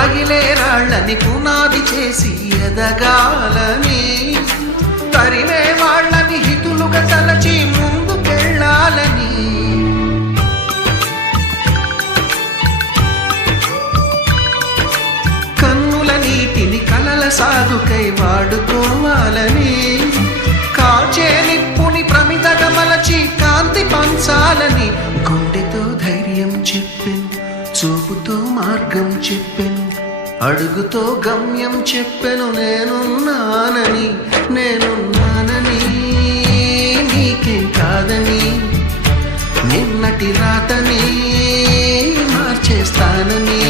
తగిలే రాళ్ళని పునాది చేసి ఎదగాలని, తరిమే వాళ్ళని హితులుగా తలచి ముందుకెళ్ళాలని, కన్నుల నీటిని కలల సాగుకై వాడుకోవాలని, కాచే నిప్పుని ప్రమిదగా మలచి కాంతి పంచాలని, గుండెతో ధైర్యం చెప్పెను, చూపుతో మార్గం చెప్పెను, అడుగుతో గమ్యం చెప్పెను, నేనున్నానని నీకేం కాదని, నిన్నటి రాతని మార్చేస్తానని.